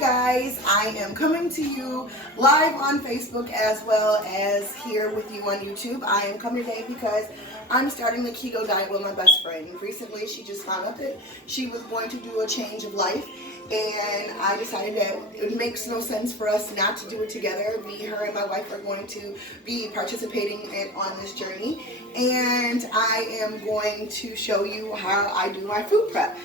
Guys, I am coming to you live on Facebook as well as here with you on YouTube. I am coming today because I'm starting the keto diet with my best friend. Recently, she just found out that she was going to do a change of life, and I decided that it makes no sense for us not to do it together. Me, her, and my wife are going to be participating on this journey, and I am going to show you how I do my food prep.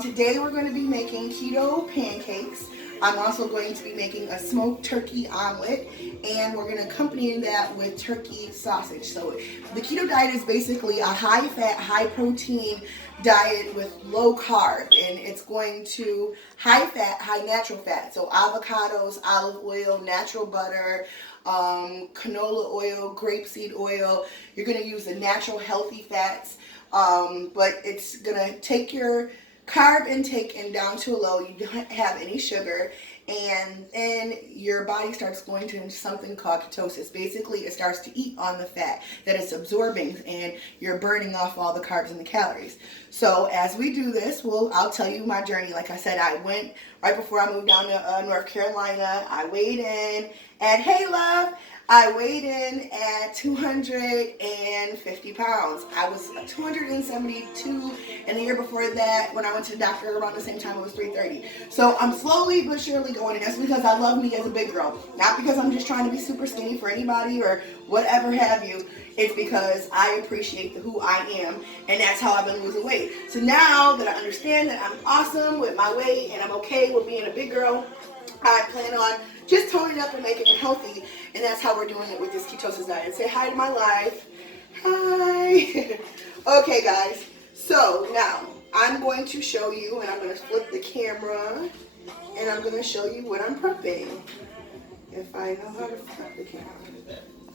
Today we're going to be making keto pancakes. I'm also going to be making a smoked turkey omelet, and we're going to accompany that with turkey sausage. So the keto diet is basically a high-fat, high-protein diet with low carb, and it's going to high-fat, high-natural fat. So avocados, olive oil, natural butter, canola oil, grapeseed oil. You're going to use the natural healthy fats, but it's going to take your carb intake and down to a low. You don't have any sugar, and then your body starts going to something called ketosis. Basically, it starts to eat on the fat that it's absorbing, and you're burning off all the carbs and the calories. So as we do this, I'll tell you my journey. Like I said, I went right before I moved down to North Carolina. I weighed in at, hey love, I weighed in at 250 pounds. I was 272, and the year before that, when I went to the doctor around the same time, it was 330. So I'm slowly but surely going, and that's because I love me as a big girl. Not because I'm just trying to be super skinny for anybody or whatever have you. It's because I appreciate who I am, and that's how I've been losing weight. So now that I understand that I'm awesome with my weight and I'm okay with being a big girl, I plan on just toning up and making it healthy, and that's how we're doing it with this ketosis diet. Say hi to my life. Hi. Okay, guys. So now I'm going to show you, and I'm going to flip the camera, and I'm going to show you what I'm prepping. If I know how to flip the camera.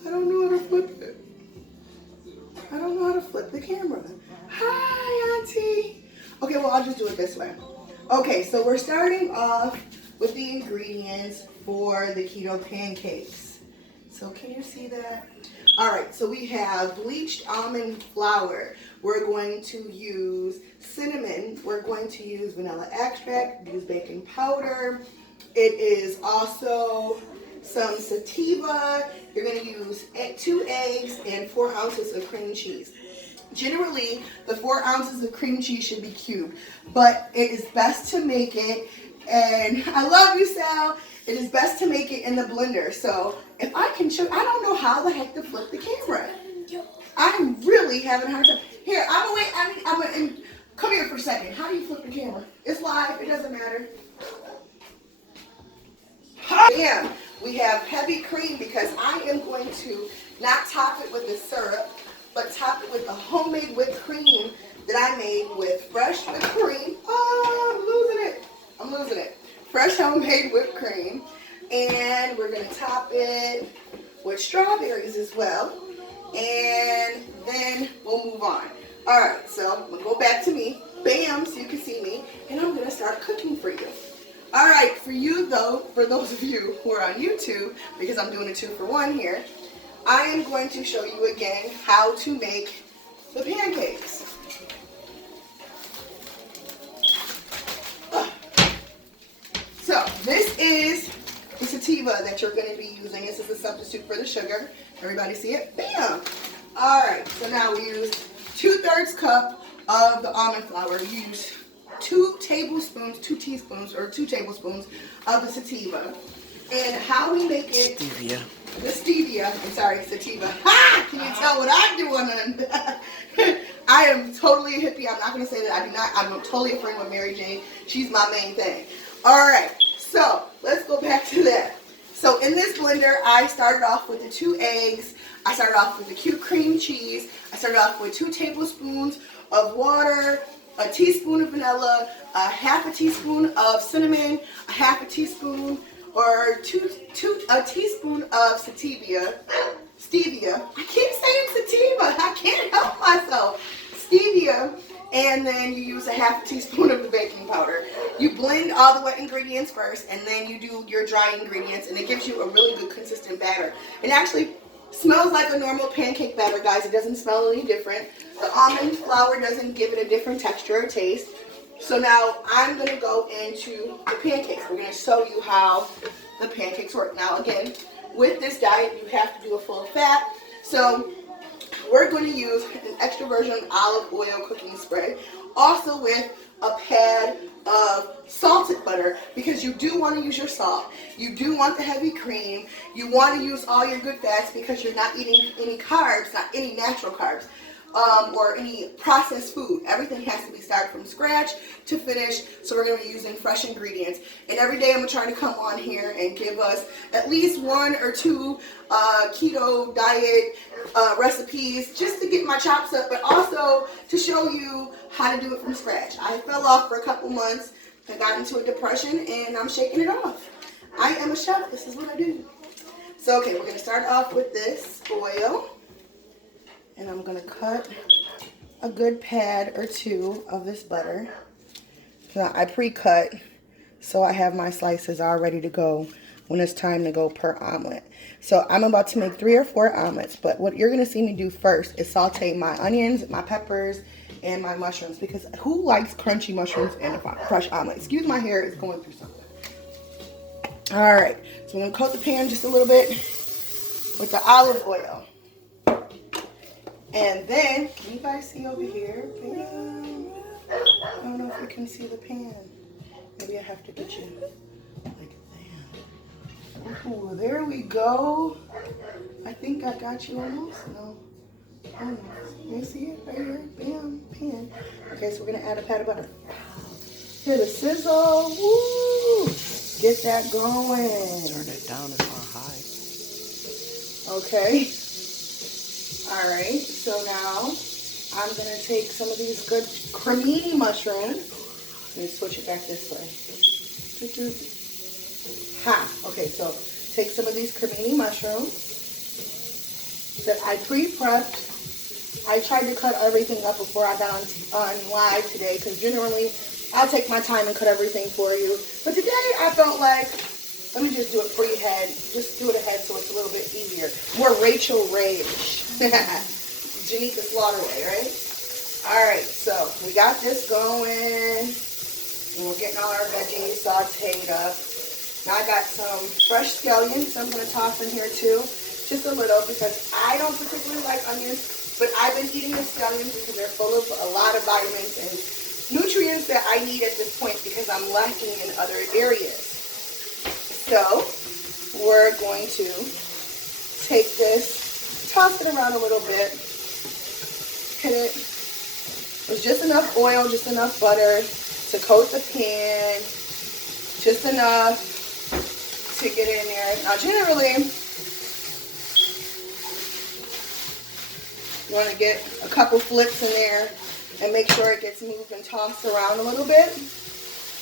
I don't know how to flip it. I don't know how to flip the camera. Hi, Auntie. Okay, well, I'll just do it this way. Okay, so we're starting off with the ingredients for the keto pancakes. So can you see that? All right, so we have bleached almond flour. We're going to use cinnamon. We're going to use vanilla extract, use baking powder. It is also some sativa. You're going to use 2 eggs and 4 ounces of cream cheese. Generally, the 4 ounces of cream cheese should be cubed, but it is best to make it, and I love you, Sal, it is best to make it in the blender. So if I can show, I don't know how the heck to flip the camera. I'm really having a hard time. Here, I'm gonna come here for a second. How do you flip the camera? It's live, it doesn't matter. Bam! We have heavy cream because I am going to not top it with the syrup, but top it with the homemade whipped cream that I made with fresh whipped cream. Oh, I'm losing it. Fresh homemade whipped cream. And we're going to top it with strawberries as well. And then we'll move on. All right, so I'm going to go back to me. Bam, so you can see me. And I'm going to start cooking for you. All right, for you though, for those of you who are on YouTube, because I'm doing a 2-for-1 here, I am going to show you again how to make the pancakes. So this is the sativa that you're going to be using. This is the substitute for the sugar. Everybody see it? Bam! All right, so now we use 2/3 cup of the almond flour. You use 2 tablespoons of the sativa. And how we make it, sativa. Ha! Can you tell what I'm doing? I am totally a hippie. I'm not going to say that I do not. I'm totally a friend with Mary Jane. She's my main thing. All right, so let's go back to that. So in this blender, I started off with the 2 eggs. I started off with the cute cream cheese. I started off with 2 tablespoons of water, a teaspoon of vanilla, a half a teaspoon of cinnamon, a half a teaspoon or a teaspoon of stevia. I keep saying sativa. I can't help myself. Stevia. And then you use a half a teaspoon of the baking powder. You blend all the wet ingredients first, and then you do your dry ingredients, and it gives you a really good consistent batter. It actually smells like a normal pancake batter, guys. It doesn't smell any different. The almond flour doesn't give it a different texture or taste. So now I'm going to go into the pancakes. We're going to show you how the pancakes work. Now again, with this diet, you have to do a full fat. So we're going to use an extra virgin olive oil cooking spray, also with a pad of salted butter, because you do want to use your salt, you do want the heavy cream, you want to use all your good fats because you're not eating any carbs, not any natural carbs. Or any processed food. Everything has to be started from scratch to finish, so we're going to be using fresh ingredients. And every day I'm going to try to come on here and give us at least 1 or 2 keto diet recipes, just to get my chops up, but also to show you how to do it from scratch. I fell off for a couple months, I got into a depression, and I'm shaking it off. I am a chef, this is what I do. So okay, we're going to start off with this oil. And I'm going to cut a good pad or 2 of this butter. Now, I pre-cut, so I have my slices all ready to go when it's time to go per omelet. So I'm about to make 3 or 4 omelets, but what you're going to see me do first is saute my onions, my peppers, and my mushrooms, because who likes crunchy mushrooms in a fresh omelet? Excuse my hair, it's going through something. All right, so I'm going to coat the pan just a little bit with the olive oil. And then, can you guys see over here? I don't know if you can see the pan. Maybe I have to get you like that. Oh, there we go. I think I got you almost. No, almost. You see it right here? Bam, pan. Okay, so we're gonna add a pat of butter. Hear the sizzle. Woo! Get that going. Turn it down, it's on high. Okay. All right, so now I'm going to take some of these good cremini mushrooms. Let me switch it back this way. Ha! Okay, so take some of these cremini mushrooms that I pre-prepped. I tried to cut everything up before I got on live today, because generally I'll take my time and cut everything for you. But today I felt like, let me just do it freehand. Just do it ahead so it's a little bit easier. More Rachel Rage. Janika Slaughterway, right? Alright, so we got this going. And we're getting all our veggies sauteed up. Now I got some fresh scallions I'm going to toss in here too. Just a little, because I don't particularly like onions. But I've been eating the scallions because they're full of a lot of vitamins and nutrients that I need at this point, because I'm lacking in other areas. So we're going to take this, toss it around a little bit, hit it with just enough oil, just enough butter to coat the pan, just enough to get in there. Now generally, you want to get a couple flips in there and make sure it gets moved and tossed around a little bit.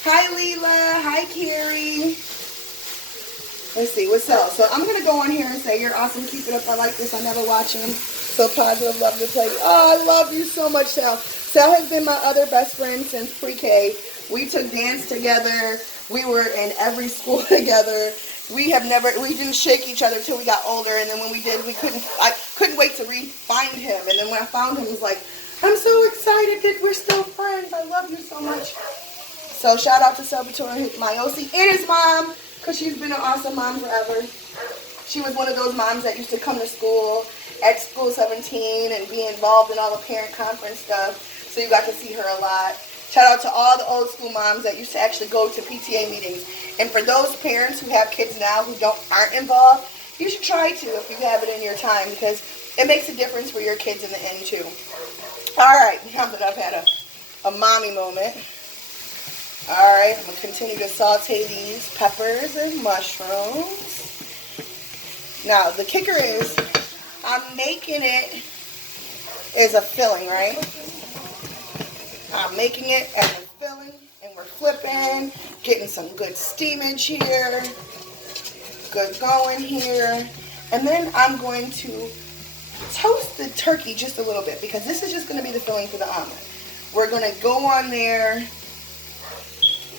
Hi Leela, hi Carrie. Let's see, what's up? So I'm going to go on here and say, you're awesome, keep it up, I like this, I never watch him. So positive, love to play. Oh, I love you so much, Sal. Sal has been my other best friend since pre-K. We took dance together. We were in every school together. We didn't shake each other till we got older, and then when we did, I couldn't wait to find him. And then when I found him, he's like, I'm so excited that we're still friends. I love you so much. So shout out to Salvatore Maiosi and his mom, because she's been an awesome mom forever. She was one of those moms that used to come to school at School 17 and be involved in all the parent conference stuff. So you got to see her a lot. Shout out to all the old school moms that used to actually go to PTA meetings. And for those parents who have kids now who aren't involved, you should try to if you have it in your time, because it makes a difference for your kids in the end too. All right, now that I've had a mommy moment. All right, I'm going to continue to saute these peppers and mushrooms. Now, the kicker is I'm making it as a filling, right? I'm making it as a filling, and we're flipping, getting some good steamage here, good going here. And then I'm going to toast the turkey just a little bit, because this is just going to be the filling for the omelet. We're going to go on there.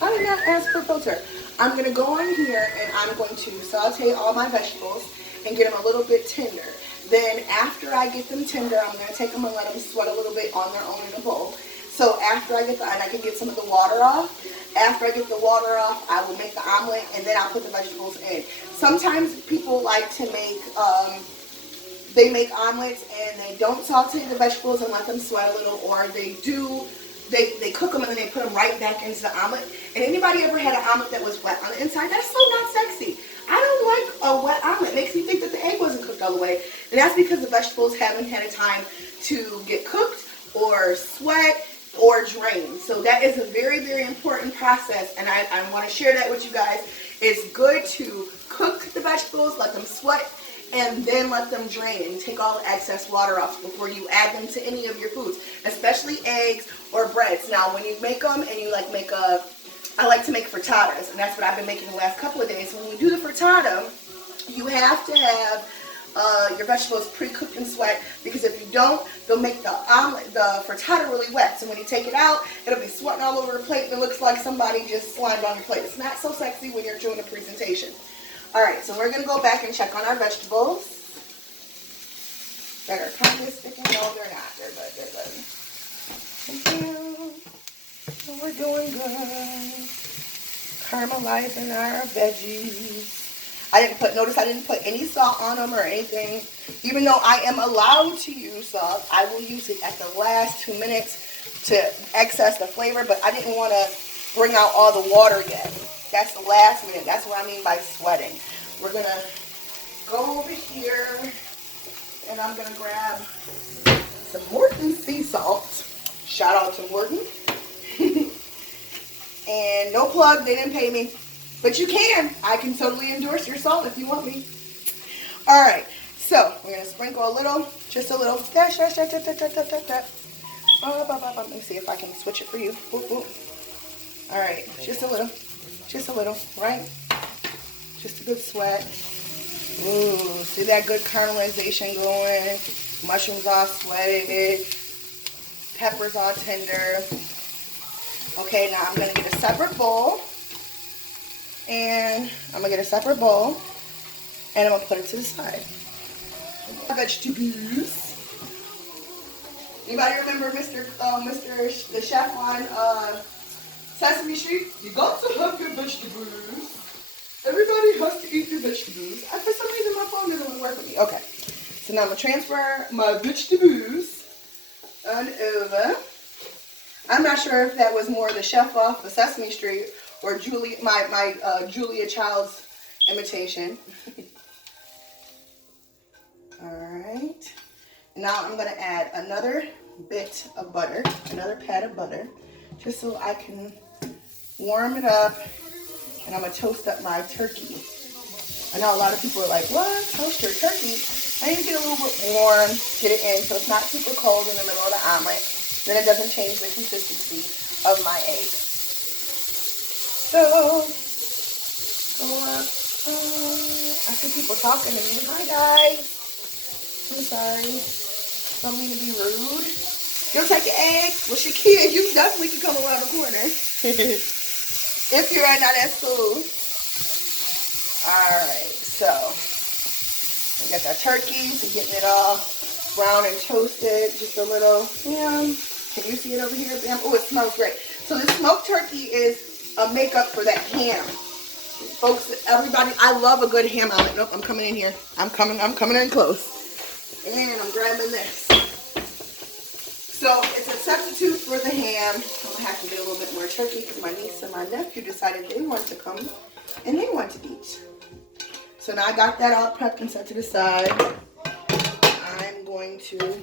I did not ask for filter. I'm going to go on here and I'm going to saute all my vegetables and get them a little bit tender. Then after I get them tender, I'm going to take them and let them sweat a little bit on their own in a bowl. So after I get and I can get some of the water off. After I get the water off, I will make the omelet and then I'll put the vegetables in. Sometimes people like to make, they make omelets and they don't saute the vegetables and let them sweat a little, or they do, they cook them and then they put them right back into the omelet. And anybody ever had an omelet that was wet on the inside? That's so not sexy. I don't like a wet omelet. It makes me think that the egg wasn't cooked all the way. And that's because the vegetables haven't had a time to get cooked or sweat or drain. So that is a very, very important process, and I want to share that with you guys. It's good to cook the vegetables, let them sweat, and then let them drain and take all the excess water off before you add them to any of your foods, especially eggs or breads. Now, when you make them and you I like to make frittatas, and that's what I've been making the last couple of days. When you do the frittata, you have to have your vegetables pre-cooked and sweat, because if you don't, they'll make the frittata really wet. So when you take it out, it'll be sweating all over the plate and it looks like somebody just slimed on your plate. It's not so sexy when you're doing a presentation. Alright, so we're going to go back and check on our vegetables that are kind of sticking. No, they're not. They're good. They're good. Thank you. So we're doing good. Caramelizing our veggies. Notice I didn't put any salt on them or anything. Even though I am allowed to use salt, I will use it at the last 2 minutes to access the flavor, but I didn't want to bring out all the water yet. That's the last minute. That's what I mean by sweating. We're going to go over here, and I'm going to grab some Morton sea salt. Shout out to Morton. And no plug, they didn't pay me. But you can. I can totally endorse your salt if you want me. Alright, so we're going to sprinkle a little, just a little. Let me see if I can switch it for you. Alright, just a little, right? Just a good sweat. Ooh, see that good caramelization going? Mushrooms all sweated. Peppers all tender. Okay, now I'm going to get a separate bowl. And I'm going to get a separate bowl, and I'm going to put it to the side. Vegetables. Anybody remember Mr. the chef on Sesame Street? You got to have your vegetables. Everybody has to eat their vegetables. For some reason, my phone doesn't want to work with me. Okay, so now I'm going to transfer my vegetables on over. I'm not sure if that was more the chef off of Sesame Street or Julia, my Julia Child's imitation. Alright. Now I'm going to add another bit of butter, another pat of butter, just so I can warm it up, and I'm going to toast up my turkey. I know a lot of people are like, what? Toast your turkey? I need to get a little bit warm, get it in so it's not super cold in the middle of the omelet. Then it doesn't change the consistency of my eggs. So, go up. I see people talking to me. Hi, guys. I'm sorry. Don't mean to be rude. You'll take your egg? Well, Shakira, you definitely can come around the corner. If you're not at school. Alright, so I got that turkey, so getting it all brown and toasted. Just a little, can you see it over here? Oh, it smells great. So this smoked turkey is a makeup for that ham. Folks, everybody, I love a good ham omelet. Nope, I'm coming in here. I'm coming in close. And I'm grabbing this. So it's a substitute for the ham. I'm going to have to get a little bit more turkey because my niece and my nephew decided they wanted to come and they want to eat. So now I got that all prepped and set to the side. I'm going to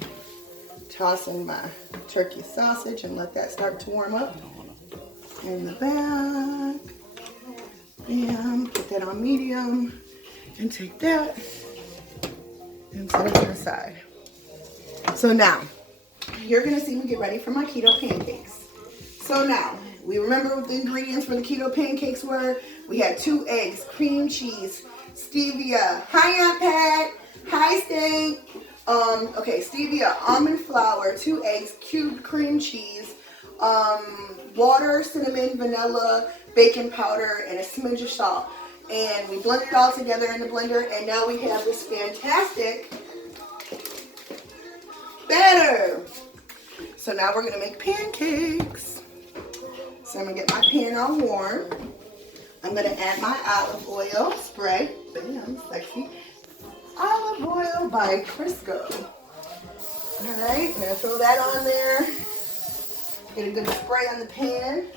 toss in my turkey sausage and let that start to warm up. In the back, and put that on medium, and take that and set it to the side. So now, you're gonna see me get ready for my keto pancakes. So now, we remember what the ingredients for the keto pancakes were. We had 2 eggs, cream cheese, stevia. Hi, Aunt Pat. Hi, Stink. Okay, stevia, almond flour, 2 eggs, cubed cream cheese, water, cinnamon, vanilla, baking powder, and a smidge of salt. And we blended it all together in the blender, and now we have this fantastic batter. So So now we're gonna make pancakes. So I'm gonna get my pan all warm. I'm gonna add my olive oil spray. Bam, sexy. Olive oil by Crisco. All right, I'm gonna throw that on there. Get a good spray on the pan.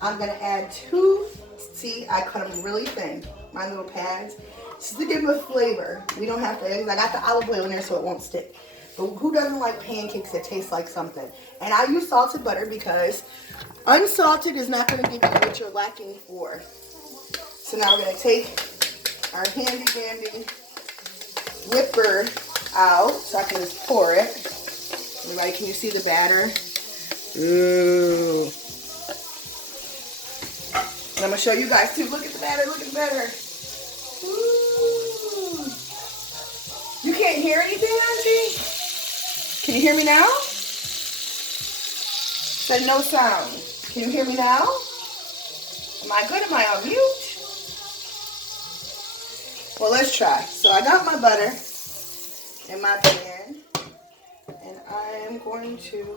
I'm gonna add 2, see, I cut them really thin, my little pads, just to give them a flavor. We don't have to, I got the olive oil in there so it won't stick. But who doesn't like pancakes that taste like something? And I use salted butter because unsalted is not gonna give you what you're lacking for. So now we're gonna take our handy dandy whipper out so I can just pour it. Everybody, can you see the batter? Ooh. And I'm gonna show you guys too. Look at the batter, look at the batter. Ooh. You can't hear anything, Auntie? Can you hear me now? Said no sound. Can you hear me now? Am I good? Am I on mute? Well, let's try. So I got my butter in my pan, and I am going to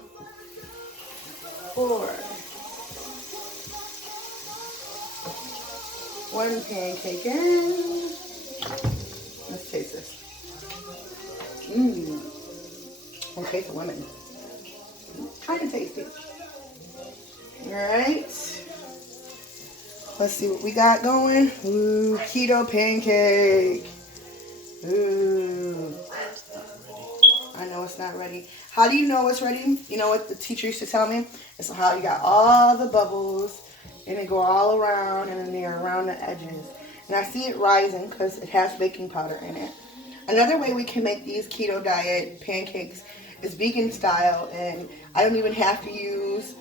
pour 1 pancake in. Let's taste this. Mmm. I'll taste the lemon. Kind of tasty. Alright. Let's see what we got going. Ooh, keto pancake. Ooh. I know it's not ready. How do you know it's ready? You know what the teacher used to tell me? It's how you got all the bubbles and they go all around and then they're around the edges. And I see it rising because it has baking powder in it. Another way we can make these keto diet pancakes is vegan style, and I don't even have to use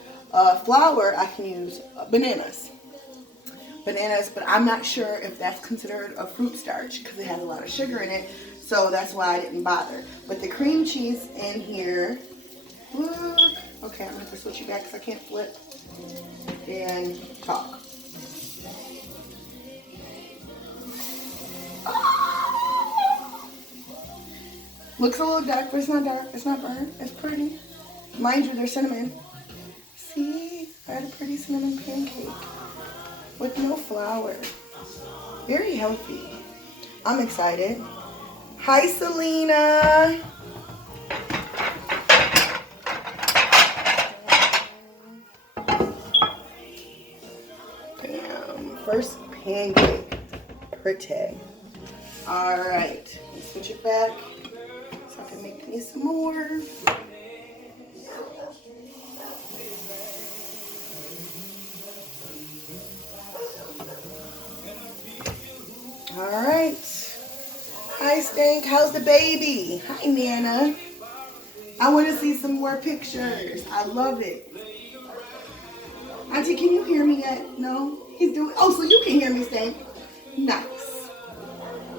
flour. I can use bananas, but I'm not sure if that's considered a fruit starch because it has a lot of sugar in it, so that's why I didn't bother. But the cream cheese in here, look, okay, I'm gonna have to switch you back because I can't flip and talk. Looks a little dark, but it's not dark. It's not burnt. It's pretty. Mind you, there's cinnamon. See? I had a pretty cinnamon pancake with no flour. Very healthy. I'm excited. Hi, Selena. Bam. First pancake. Pretty. All right. Let's switch it back. So I can make me some more. All right. Hi, Stink. How's the baby? Hi, Nana. I want to see some more pictures. I love it. Auntie, can you hear me yet? No? He's doing... Oh, so you can hear me, Stink. Nice.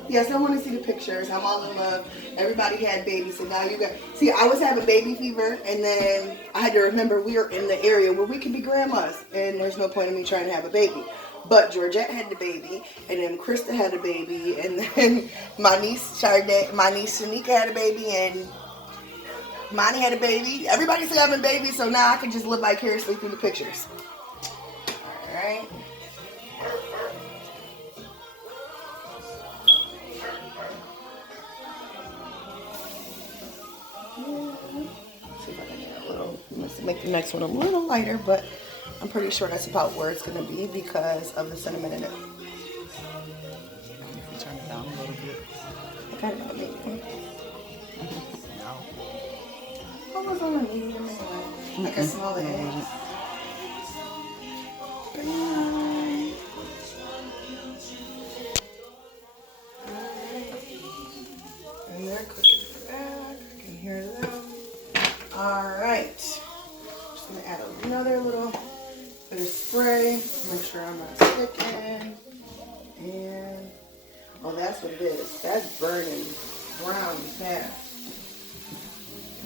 Yes, I want to see the pictures. I'm all in love. Everybody had babies, so now you got... See, I was having baby fever, and then I had to remember we are in the area where we can be grandmas, and there's no point in me trying to have a baby. But Georgette had the baby, and then Krista had a baby, and then my niece Shanika had a baby, and Monty had a baby. Everybody's having babies, so now I can just live vicariously through the pictures. All right. See if I can get a little, let's make the next one a little lighter, but I'm pretty sure that's about where it's going to be because of the cinnamon in it. If you turn it down a little bit. Okay, about medium. I was on a medium anyway. I can smell the eggs. Bye. And they're cooking in the back. I can hear them. Alright. Just going to add another little bit of spray. Make sure I'm not sticking. And, oh, that's what it is. That's burning brown fast.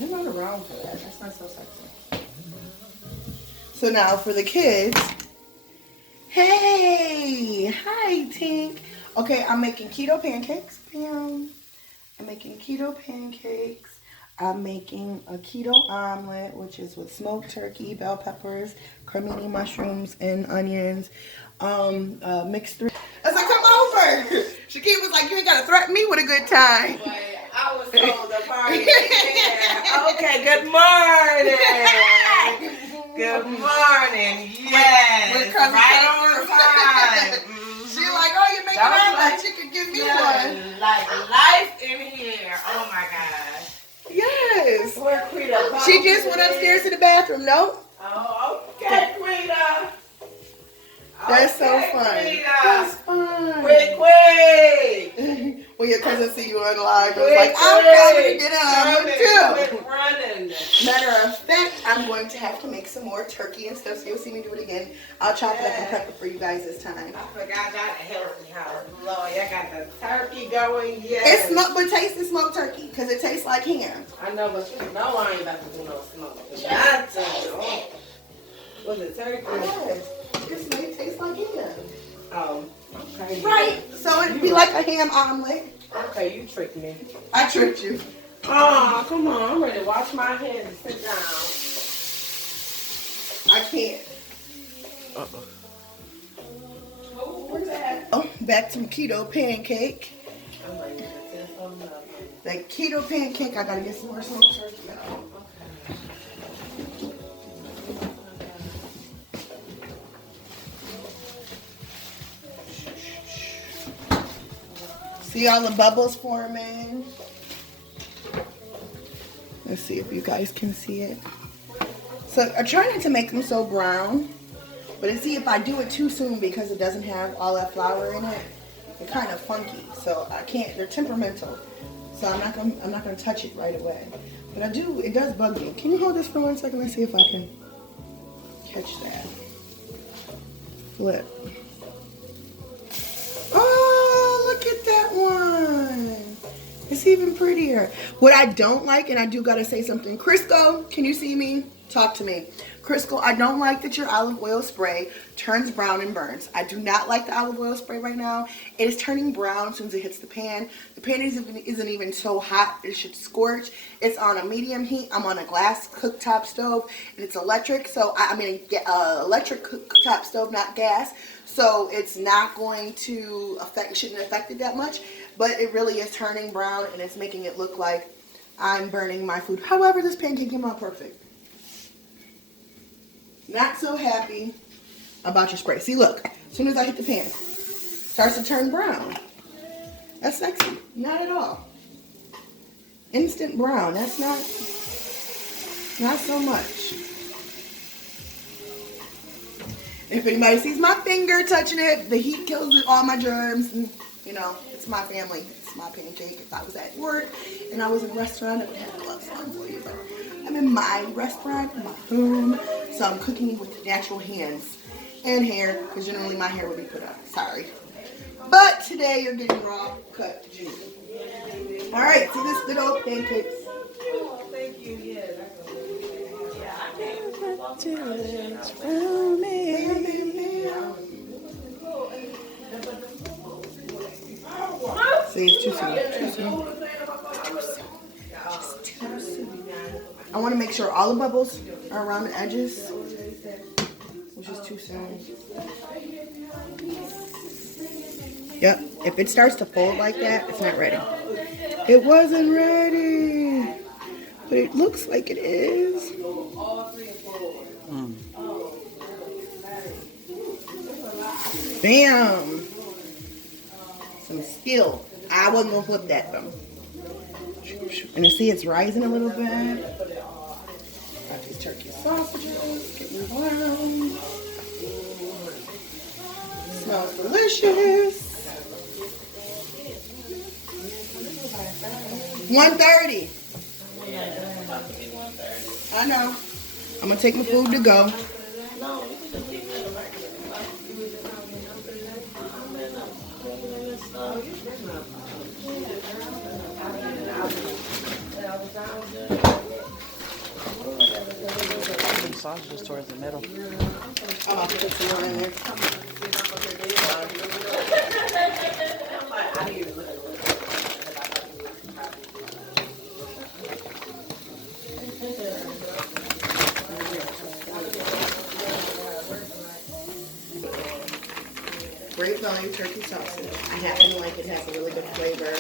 I'm not around for that. That's not so sexy. So now for the kids. Hey! Hi, Tink. Okay, I'm making keto pancakes. Bam. I'm making keto pancakes. I'm making a keto omelet, which is with smoked turkey, bell peppers, cremini mushrooms, and onions. Mixed through. I was like, come over. Shakira was like, you ain't gotta threaten me with a good time. But I was told the party ain't here. Okay, good morning. Good morning. Yes. Right on time. She like, oh, you make it like you could give me one. Like life in here. Oh my gosh. Yes. Where Quita? She just went upstairs to the bathroom. No. Oh, okay, Quita. That's so fun. That's fun. Quick. When your cousin see you on live, it's like, I'm coming to get an omelet too. Matter of fact, I'm going to have to make some more turkey and stuff, so you'll see me do it again. I'll chop it up and prep it for you guys this time. I forgot y'all the healthy house. Lord, y'all got the turkey going. Yes. It's smoked, but taste the smoked turkey because it tastes like ham. I know, but you know I ain't about to do no smoke. Nothing. Was it turkey? Yes. It's made it taste like ham. Oh, okay. Right. So it'd be like a ham omelet. Okay, you tricked me. I tricked you. Oh, come on. I'm ready to wash my hands and sit down. I can't. Where's that? Oh, back to keto pancake. I'm ready to set something up. The keto pancake, I gotta get some more smoked turkey out. See all the bubbles forming? Let's see if you guys can see it. So I try not to make them so brown, but see if I do it too soon because it doesn't have all that flour in it, they're kind of funky. So I can't. They're temperamental. So I'm not gonna touch it right away. But I do. It does bug me. Can you hold this for 1 second? Let's see if I can catch that. Flip. Oh, look at that one. It's even prettier. What I don't like, and I do gotta say something. Crisco, can you see me? Talk to me. Crisco, I don't like that your olive oil spray turns brown and burns. I do not like the olive oil spray right now. It is turning brown as soon as it hits the pan. The pan isn't even so hot it should scorch. It's on a medium heat. I'm on a glass cooktop stove, and it's electric. So I mean, electric cooktop stove, not gas. So it's not going to affect. It shouldn't affect it that much. But it really is turning brown, and it's making it look like I'm burning my food. However, this pancake came out perfect. Not so happy about your spray. See, look. As soon as I hit the pan, starts to turn brown. That's sexy. Not at all. Instant brown. That's not so much. If anybody sees my finger touching it, the heat kills all my germs. And, you know, it's my family. It's my pancake. If I was at work and I was in a restaurant, I would have gloves on for you. But I'm in my restaurant, in my home, so I'm cooking with natural hands and hair, because generally my hair would be put up. Sorry. But today you're getting raw cut juice. All right, see this good old pancakes. Oh, thank you. Yeah, that's See, it's too soon. Just too soon. I want to make sure all the bubbles are around the edges, which is too soon. Yep, if it starts to fold like that, it's not ready. It wasn't ready, but it looks like it is. Bam! Some skill. I wasn't gonna flip that though. And you see it's rising a little bit. Got these turkey sausages getting brown. Smells delicious. 1:30. I know. I'm gonna take my food to go. Sausages towards the middle. I'm about to put some more in there. sauce in it. I happen to like it. It has a really good flavor.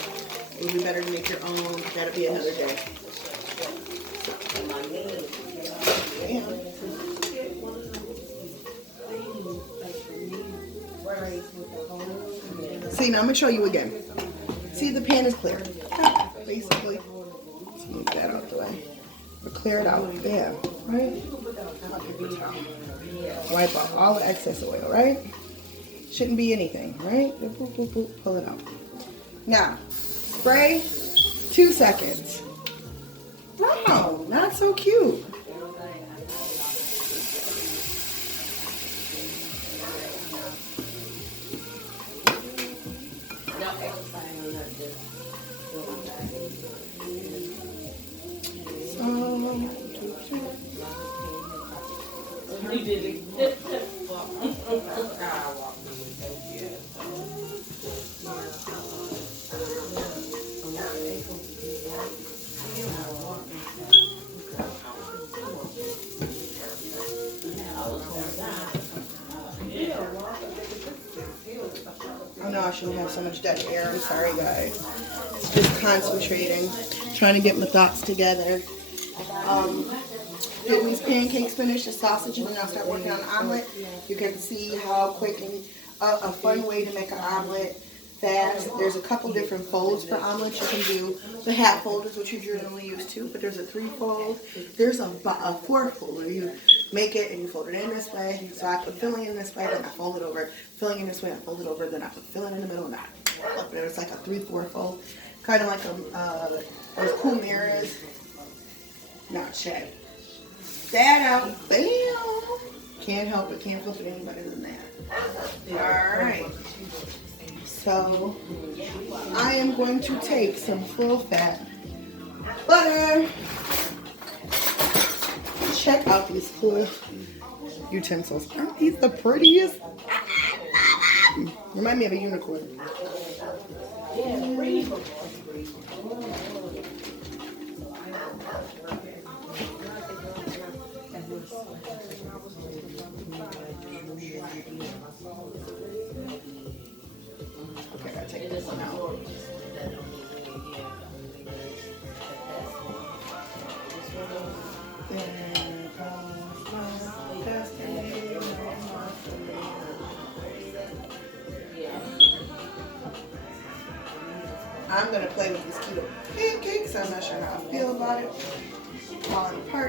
It would be better to make your own. That'll be another day. Damn. See, now I'm gonna show you again. See, the pan is clear. Basically, let's move that out the way. But clear it out. Yeah, right? Wipe off all the excess oil, right? Shouldn't be anything, right? Boop, boop, boop, boop. Pull it out. Now, spray 2 seconds. Wow, not so cute. Oh no, I shouldn't have so much dead air. I'm sorry, guys. It's just concentrating, trying to get my thoughts together. Getting these pancakes finished, the sausage, and then I'll start working on an omelet. You can see how quick and a fun way to make an omelet fast. There's a couple different folds for omelets. You can do the half fold is what you generally use too, but there's a 3-fold. There's a 4-fold where you make it and you fold it in this way. So I put filling in this way, then I fold it over. Filling in this way, I fold it over, then I put filling in the middle, and I flip it. It's like a 3-4 fold, kind of like those cool mirrors. Not check that out. Bam! Can't help it. Can't flip it any better than that. All right. So I am going to take some full fat butter. Check out these cool utensils. Aren't these the prettiest? Remind me of a unicorn. Okay, I gotta take this one out. I'm gonna play with these keto pancakes. I'm not sure how I feel about it. Falling apart.